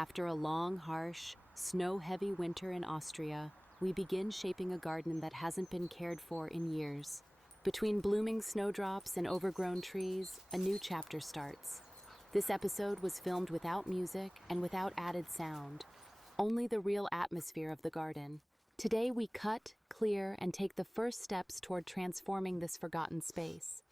After a long, harsh, snow-heavy winter in Austria, we begin shaping a garden that hasn't been cared for in years. Between blooming snowdrops and overgrown trees, a new chapter starts. This episode was filmed without music and without added sound, only the real atmosphere of the garden. Today we cut, clear, and take the first steps toward transforming this forgotten space.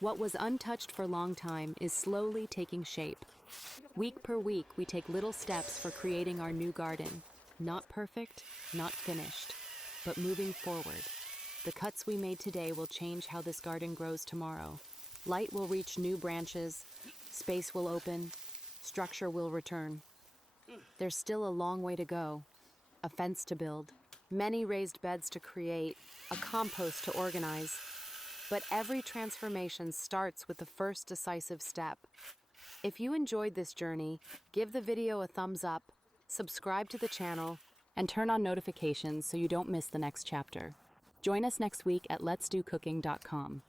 What was untouched for a long time is slowly taking shape. Week per week, we take little steps for creating our new garden. Not perfect, not finished, but moving forward. The cuts we made today will change how this garden grows tomorrow. Light will reach new branches, space will open, structure will return. There's still a long way to go. A fence to build, many raised beds to create, a compost to organize. But every transformation starts with the first decisive step. If you enjoyed this journey, give the video a thumbs up, subscribe to the channel, and turn on notifications so you don't miss the next chapter. Join us next week at LetsDoCooking.com.